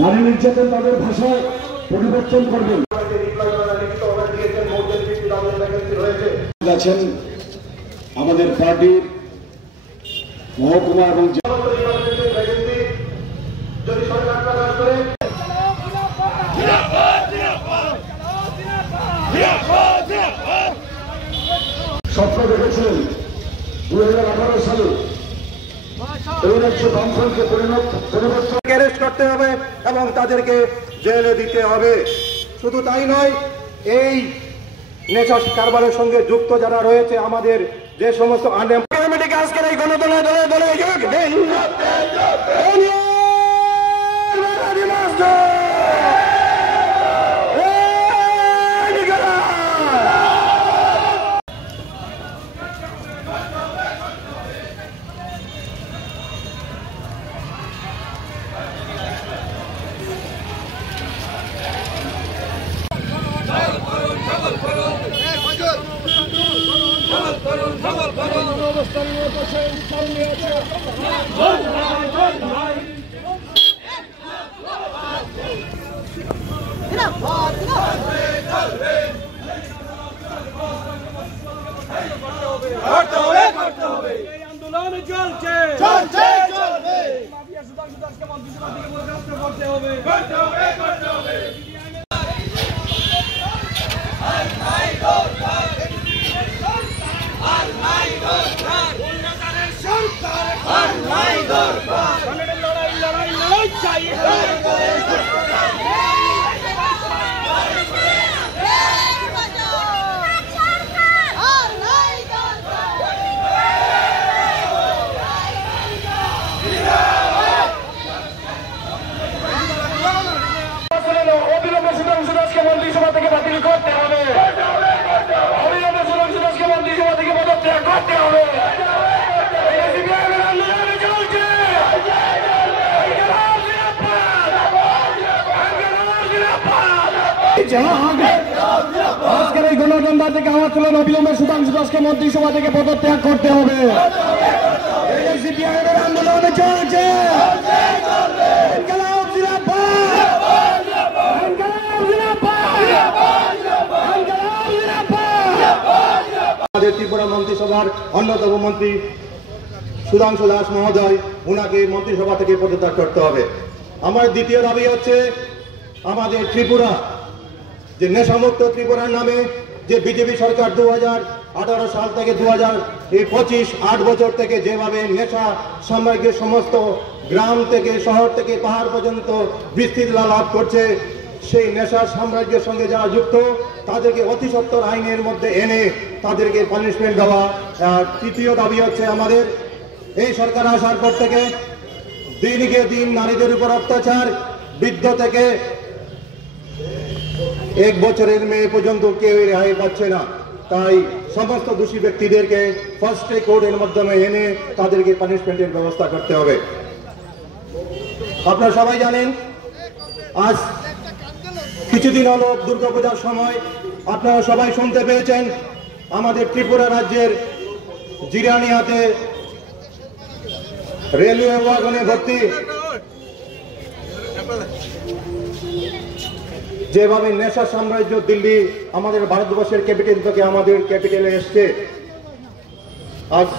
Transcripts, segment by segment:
নারী নির্যাতন তাদের ভাষায় পরিবর্তন করবেন। আছেন আমাদের পার্টির মহকুমা এবং স্বপ্ন দেখেছিলেন 2018 সালে এই রাজ্যে বামফ্রন্টকে পরিবর্তন অ্যারেস্ট করতে হবে এবং তাদেরকে জেলে দিতে হবে। শুধু তাই নয়, এই নেশা কারবারের সঙ্গে যুক্ত যারা রয়েছে আমাদের যে সমস্ত আনএমপ্লয়মেন্টকে আজকের এই গণতন্ত্র দলে দলে যোগ দিন। আন্দোলন চলছে লড়াই চাই। অবিলম্বে সুধাংশু দাসকে মন্ত্রিসভা থেকে বাতিল করতে হবে। অবিলম্বে সুধাংশু দাসকে মন্ত্রিসভা থেকে পদত্যাগ করতে হবে। আজকের এই গণতন্ত্র থেকে আমার তুলন অবিলম্বে সুধাংশু দাসকে মন্ত্রিসভা থেকে পদত্যাগ করতে হবে। আন্দোলনে চলছে আমাদের ত্রিপুরা মন্ত্রিসভার অন্যতম মন্ত্রী সুধাংশু দাস মহোদয়, ওনাকে মন্ত্রিসভা থেকে পদত্যাগ করতে হবে। আমার দ্বিতীয় দাবি হচ্ছে আমাদের ত্রিপুরা যে নেশামুক্ত ত্রিপুরার নামে যে বিজেপি সরকার 2018 সাল থেকে 2025 8 বছর থেকে যেভাবে নেশা সাম্রাজ্যের সমস্ত গ্রাম থেকে শহর থেকে পাহাড় পর্যন্ত বিস্তৃতি লাভ করছে, সেই নেশা সাম্রাজ্যের সঙ্গে যারা যুক্ত তাদেরকে অতি সত্বর আইনের মধ্যে এনে তাদেরকে পানিশমেন্ট দেওয়া। তৃতীয় দাবি হচ্ছে আমাদের এই সরকার আসার পর থেকে দিনকে দিন নারীদের উপর অত্যাচার, বৃদ্ধ থেকে 1 বছরের মেয়ে পর্যন্ত কেউ রেহাই পাচ্ছে না। তাই সমস্ত দোষী ব্যক্তিদেরকে ফার্স্ট ট্র্যাক কোর্টের মাধ্যমে এনে তাদেরকে পানিশমেন্টের ব্যবস্থা করতে হবে। আপনারা সবাই জানেন, আজ কিছুদিন হলো দুর্গাপূজার সময় আপনারা সবাই শুনতে পেয়েছেন আমাদের ত্রিপুরা রাজ্যের জিরানিয়াতে রেলওয়ে ওয়াগনে ভর্তি যেভাবে নেশা সাম্রাজ্য দিল্লি আমাদের ভারতবর্ষের ক্যাপিটাল থেকে আমাদের ক্যাপিটালে এসছে, আজ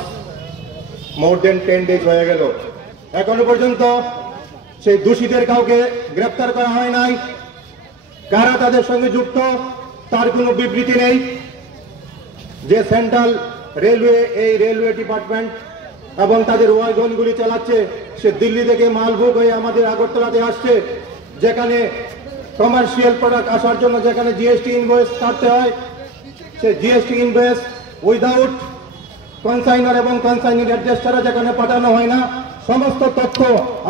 মোর দেন 10 ডেজ হয়ে গেল, এখনো পর্যন্ত সেই দোষীদের কাউকে গ্রেফতার করা হয় নাই। কারা তাদের সঙ্গে যুক্ত তার কোনো বিবৃতি নেই। যে সেন্ট্রাল রেলওয়ে, এই রেলওয়ে ডিপার্টমেন্ট এবং তাদের ওয়াগনগুলি চালাচ্ছে, সে দিল্লি থেকে মালভোগ হয়ে আমাদের আগরতলাতে আসছে, যেখানে কমার্শিয়াল প্রোডাক্ট আসার জন্য যেখানে জিএসটি ইনভয়েস কাটতে হয়, সে জিএসটি ইনভয়েস উইদাউট কনসাইনার এবং কনসাইনিং অ্যাড্রেস ছাড়া যেখানে পাঠানো হয় না। সমস্ত তথ্য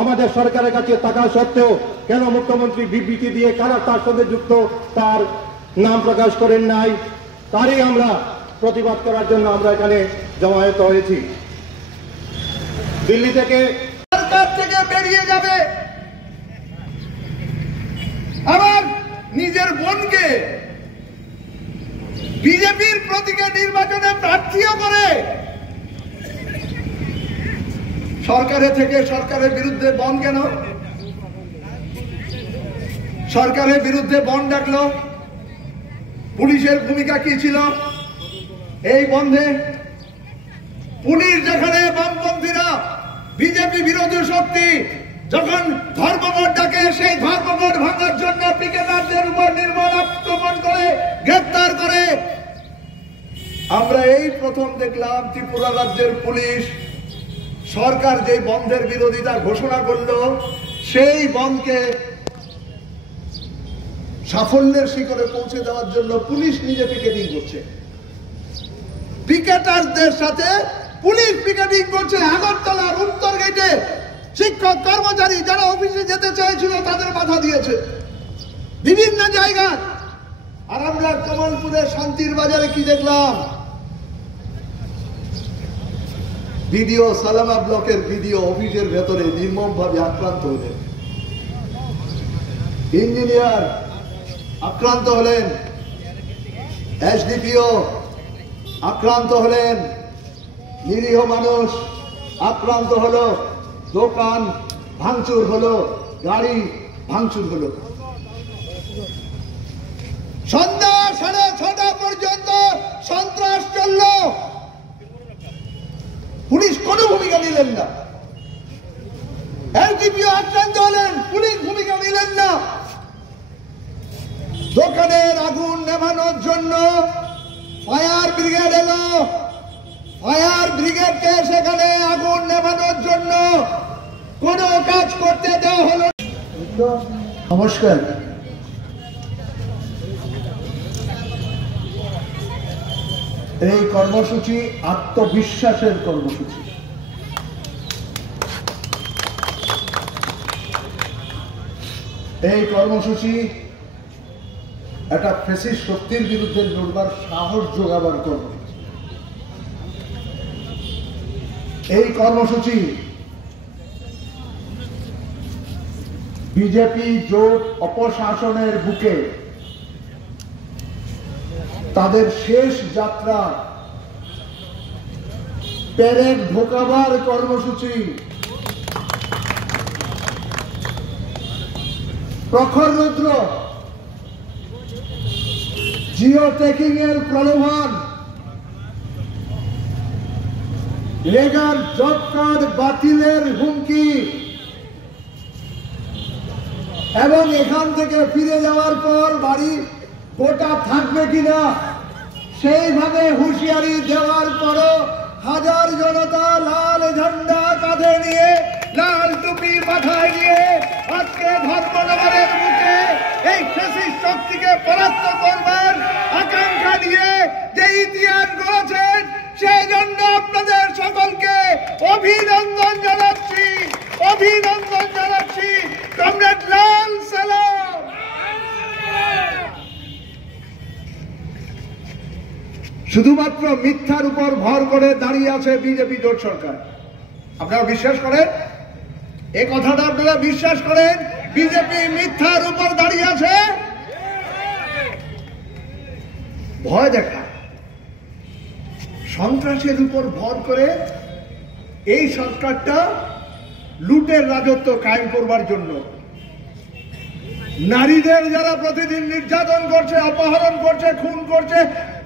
আমাদের সরকারের কাছে থাকা সত্ত্বেও কেন মুখ্যমন্ত্রী বিবৃতি দিয়ে কারা তার সঙ্গে যুক্ত তার নাম প্রকাশ করেন নাই, তারই আমরা প্রতিবাদ করার জন্য আমরা এখানে জমায়েত হয়েছি। দিল্লি থেকে সরকার থেকে বেরিয়ে যাবে, আবার নিজের বোনকে বিজেপির প্রতীকে নির্বাচনে প্রার্থীও করে সরকারের থেকে সরকারের বিরুদ্ধে বন কেন? সরকারের বিরুদ্ধে বন্ধ ডাকলো। পুলিশের ভূমিকা কি ছিল এই বন্ধে? পুলিশ যেখানে বামপন্থীরা বিজেপি বিরোধী শক্তি যখন ধর্মঘট ডাকে, সেই ধর্মঘট ভাঙার জন্য পিকেটারদের উপর নির্মম আক্রমণ করে গ্রেফতার করে। আমরা এই প্রথম দেখলাম ত্রিপুরা রাজ্যের পুলিশ সরকার যে বন্ধের বিরোধিতা ঘোষণা করলো, সেই বন্ধকে সাফল্যের শিখরে পৌঁছে দেওয়ার জন্য পুলিশ নিজে পিকেটিং করছে। পিকেটারদের সাথে পুলিশ পিকেটিং করছে। আগরতলার উত্তর গেটে শিক্ষক কর্মচারী যারা অফিসে যেতে চাইছিল তাদের বাধা দিয়েছে বিভিন্ন জায়গায়। আর আমরা কমলপুরের শান্তির বাজারে কি দেখলাম? ভিডিও, সালামা ব্লকের ভিডিও, অফিসের ভেতরে নির্মম ভাবে আক্রান্ত হলেন ইঞ্জিনিয়ার, আক্রান্ত হলেন এসডিপিও, আক্রান্ত হলেন নিরীহ মানুষ, আক্রান্ত হলো, দোকান ভাঙচুর হলো, গাড়ি ভাঙচুর হলো। সন্ধ্যা 6:30 পর্যন্ত সন্ত্রাস চলল, পুলিশ কোনো ভূমিকা নিলেন না। এসডিপিও আক্রান্ত হলেন, পুলিশ ভূমিকা নিলেন না। দোকানের আগুন নেভানোর জন্য ফায়ার ব্রিগেড এলো, ফায়ার ব্রিগেডকে সেখানে আগুন নেভানোর জন্য কোনো কাজ করতে দেওয়া হলো। নমস্কার। এই কর্মসূচি আত্মবিশ্বাসের কর্মসূচি। এই কর্মসূচি একটা ফ্যাসিস্ট শক্তির বিরুদ্ধে লড়বার সাহস যোগাবার কর্মসূচি। এই কর্মসূচি বিজেপি জোট অপশাসনের বুকে তাদের শেষ যাত্রা প্যারেড ঢোকাবার কর্মসূচি। প্রখর রৌদ্র, জিও ট্যাকিং এর প্রলোভন, লেগার জব কার্ড বাতিলের হুমকি এবং এখান থেকে ফিরে যাওয়ার পর বাড়ি গোটা থাকবে কিনা সেইভাবে হুঁশিয়ারি দেওয়ার পরও হাজার জনতা লাল ঝান্ডা কাঁধে নিয়ে, লাল টুপি মাথায় নিয়ে আজকে ধর্মনগরের মুখে এই ফ্যাসিস্ট শক্তিকে পরাস্ত করবার আকাঙ্ক্ষা নিয়ে যে ইতিহাস গড়েছেন, সেই জন্য আপনাদের সকলকে অভিনন্দন জানাচ্ছি, অভিনন্দন জানাচ্ছি। কমরেড লাল সালাম। শুধুমাত্র মিথ্যার উপর ভর করে দাঁড়িয়ে আছে বিজেপি জোট সরকার। আপনারা বিশ্বাস করেন এই কথাটা? আপনারা বিশ্বাস করেন বিজেপি মিথ্যার উপর দাঁড়িয়ে আছে? ভয় দেখা, সন্ত্রাসের উপর ভর করে এই সরকারটা লুটের রাজত্ব কায়েম করবার জন্য নারীদের যারা প্রতিদিন নির্যাতন করছে, অপহরণ করছে, খুন করছে,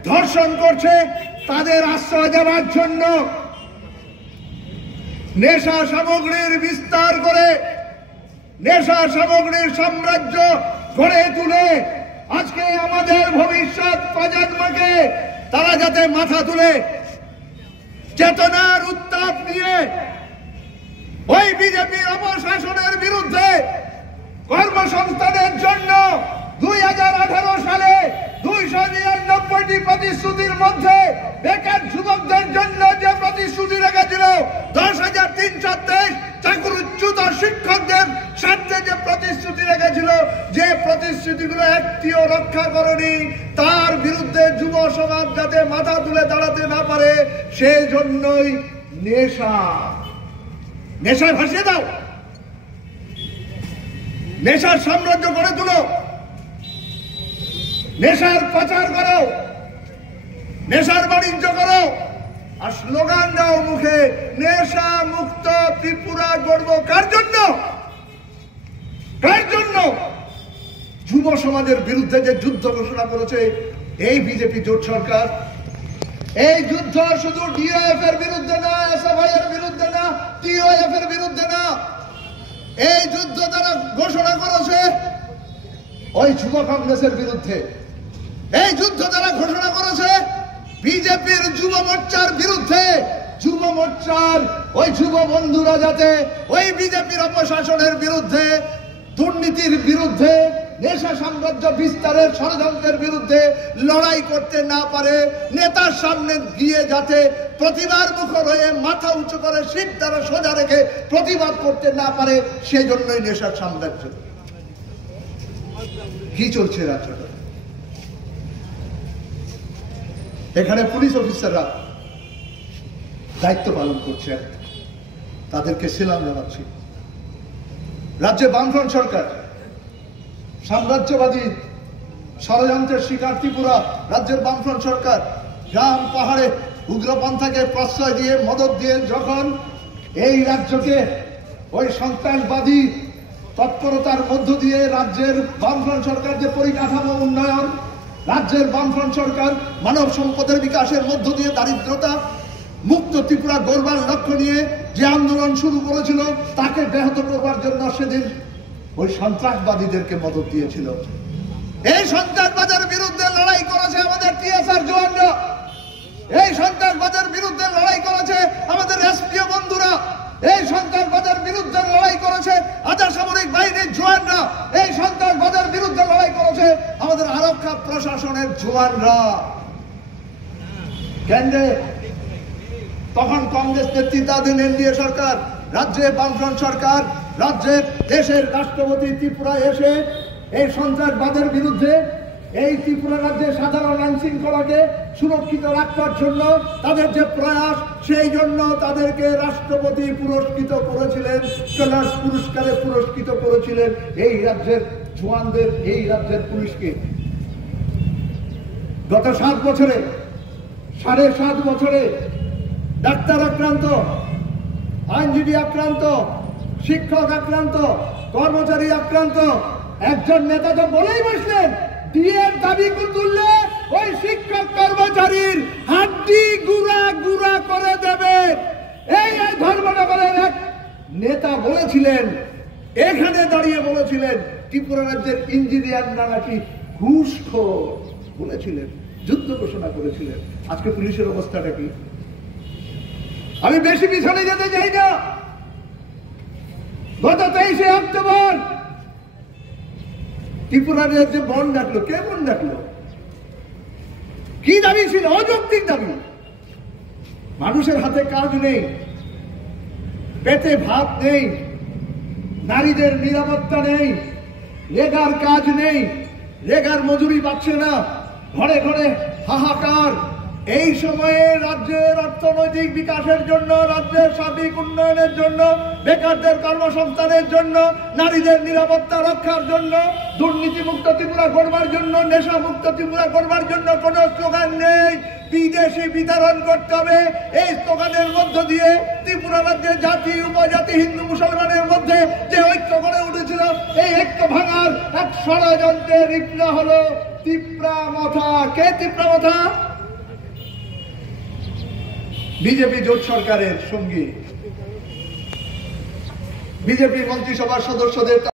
ধর্ষণ করছে, তাদের আশ্রয় দেওয়ার জন্য নেশা সামগ্রীর বিস্তার করে নেশা সামগ্রীর সাম্রাজ্য গড়ে তুলে আজকে আমাদের ভবিষ্যৎ প্রজন্মকে তারা যাতে মাথা তুলে চেতনার উত্তাপ নিয়ে ওই বিজেপির অপশাসনের বিরুদ্ধে কর্মসংস্থানের জন্য 2018 সালে 299টি প্রতিশ্রুতির মধ্যে বেকার যুবকদের জন্য যে প্রতিশ্রুতি রেখেছিল, 10,323 চাকরিচ্যুত শিক্ষকদের স্বার্থে যে প্রতিশ্রুতি রেখেছিল, যে প্রতিশ্রুতিগুলো একটিও রক্ষা করেনি, তার বিরুদ্ধে যুব সমাজ যাতে মাথা তুলে দাঁড়াতে না পারে, সেই জন্যই নেশায় ভাসিয়ে দাও, নেশার সাম্রাজ্য গড়ে তুলো, নেশার পাচার করো, নেশার বাণিজ্য করো, আর স্লোগান দাও মুখে নেশা মুক্ত ত্রিপুরা গড়ব। কার জন্য? কার জন্য? সমাজের বিরুদ্ধে যে যুদ্ধ ঘোষণা করেছে এই বিজেপি জোট সরকার, এই যুদ্ধ শুধু ডিওএফ এর বিরুদ্ধে না, এসএফআই এর বিরুদ্ধে না, টিওএফ এর বিরুদ্ধে না, এই যুদ্ধ তারা ঘোষণা করেছে ওই যুব কংগ্রেসের বিরুদ্ধে। এই যুদ্ধ তারা ঘোষণা করেছে বিজেপির যুব মোর্চার বিরুদ্ধে। যুব মোর্চার ওই যুব বন্ধুরা যাতে ওই বিজেপির অপশাসনের বিরুদ্ধে, দুর্নীতির বিরুদ্ধে, নেশা সাম্রাজ্য বিস্তারের ষড়যন্ত্রের বিরুদ্ধে লড়াই করতে না পারে, নেতার সামনে গিয়ে যাতে প্রতিবাদ মুখর হয়ে মাথা উঁচু করে শির দ্বারা সোজা রেখে প্রতিবাদ করতে না পারে, সেই জন্যই নেশার সাম্রাজ্য। কি চলছে রাজ্যটা? এখানে পুলিশ অফিসাররা দায়িত্ব পালন করছেন, তাদেরকে সেলাম জানাচ্ছি। রাজ্যে বামফ্রন্ট সরকার সাম্রাজ্যবাদী ষড়যন্ত্রের শিকার ত্রিপুরা রাজ্যের বামফ্রন্ট সরকার গ্রাম পাহাড়ে উগ্রপন্থাকে প্রশ্রয় দিয়ে মদত দিয়ে যখন এই রাজ্যকে ওই সন্ত্রাসবাদী তৎপরতার মধ্য দিয়ে রাজ্যের বামফ্রন্ট সরকার যে পরিকাঠামো উন্নয়ন, রাজ্যের বামফ্রন্ট সরকার মানব সম্পদের বিকাশের মধ্য দিয়ে দারিদ্রতা মুক্ত ত্রিপুরা গড়বার লক্ষ্য নিয়ে যে আন্দোলন শুরু করেছিল তাকে ব্যাহত করবার জন্য সেদিন ওই সন্ত্রাসবাদীদেরকে মদত দিয়েছিল। এই সন্ত্রাসবাদের বিরুদ্ধে লড়াই করেছে আমাদের টিএসআর জওয়ানরা, এই সন্ত্রাসবাদের বিরুদ্ধে লড়াই করেছে আমাদের রাষ্ট্রীয় বন্ধুরা, এই সন্ত্রাসবাদের বিরুদ্ধে লড়াই করেছে আধা সামরিক বাহিনীর জওয়ানরা, এই সন্ত্রাসবাদের বিরুদ্ধে লড়াই করেছে আমাদের আরক্ষা প্রশাসনের জওয়ানরা। কেন্দ্রে তখন কংগ্রেস নেতৃত্বাধীন এনডিএ সরকার, রাজ্যে বামফ্রন্ট সরকার, রাজ্যের দেশের রাষ্ট্রপতি ত্রিপুরায় এসে এই সন্ত্রাসবাদের বিরুদ্ধে এই ত্রিপুরা রাজ্যের সাধারণ আইন শৃঙ্খলাকে সুরক্ষিত রাখবার জন্য তাদের যে প্রয়াস, সেই জন্য তাদেরকে রাষ্ট্রপতি পুরস্কৃত করেছিলেন, কালার্স পুরস্কারে পুরস্কৃত করেছিলেন এই রাজ্যের জওয়ানদের, এই রাজ্যের পুলিশকে। গত 7 বছরে, 7.5 বছরে ডাক্তার আক্রান্ত, আইনজীবী আক্রান্ত, শিক্ষক আক্রান্ত, কর্মচারী আক্রান্ত। একজন নেতা তো বলেই বসলেন ডিএর দাবি তুললে ওই শিক্ষক কর্মচারীর হাড্ডি গুড়া গুড়া করে দেবে। এই ধর্মনগরের এক নেতা বলেছিলেন, এখানে দাঁড়িয়ে বলেছিলেন ত্রিপুরা রাজ্যের ইঞ্জিনিয়াররা নাকি ঘুষখোর বলেছিলেন, যুদ্ধ ঘোষণা করেছিলেন। আজকে পুলিশের অবস্থাটা কি? আমি বেশি পিছনে যেতে চাই না। গত 23শে অক্টোবর ত্রিপুরার যে বন ডাকলো, কে বন ডাকলো? কি দাবি ছিল? অযৌক্তিক দাবি। মানুষের হাতে কাজ নেই, পেটে ভাত নেই, নারীদের নিরাপত্তা নেই, লেগার কাজ নেই, লেগার মজুরি পাচ্ছে না, ঘরে ঘরে হাহাকার। এই সময়ে রাজ্যের অর্থনৈতিক বিকাশের জন্য, রাজ্যের সার্বিক উন্নয়নের জন্য, বেকারদের কর্মসংস্থানের জন্য, নারীদের নিরাপত্তা রক্ষার জন্য, দুর্নীতিমুক্ত ত্রিপুরা করবার জন্য, নেশামুক্ত ত্রিপুরা করবার জন্য কোনো স্লোগান নেই। বিদেশি বিতরণ করতে হবে। এই স্লোগানের মধ্য দিয়ে ত্রিপুরা রাজ্যে জাতি, উপজাতি, হিন্দু মুসলমানের মধ্যে যে ঐক্য গড়ে উঠেছিল, এই ঐক্য ভাঙার এক ষড়যন্ত্রের রিপ্লা হলো তীব্রামথা। কে তীব্রামথা? বিজেপি জোট সরকারের সঙ্গী, বিজেপি মন্ত্রিসভার সদস্যদের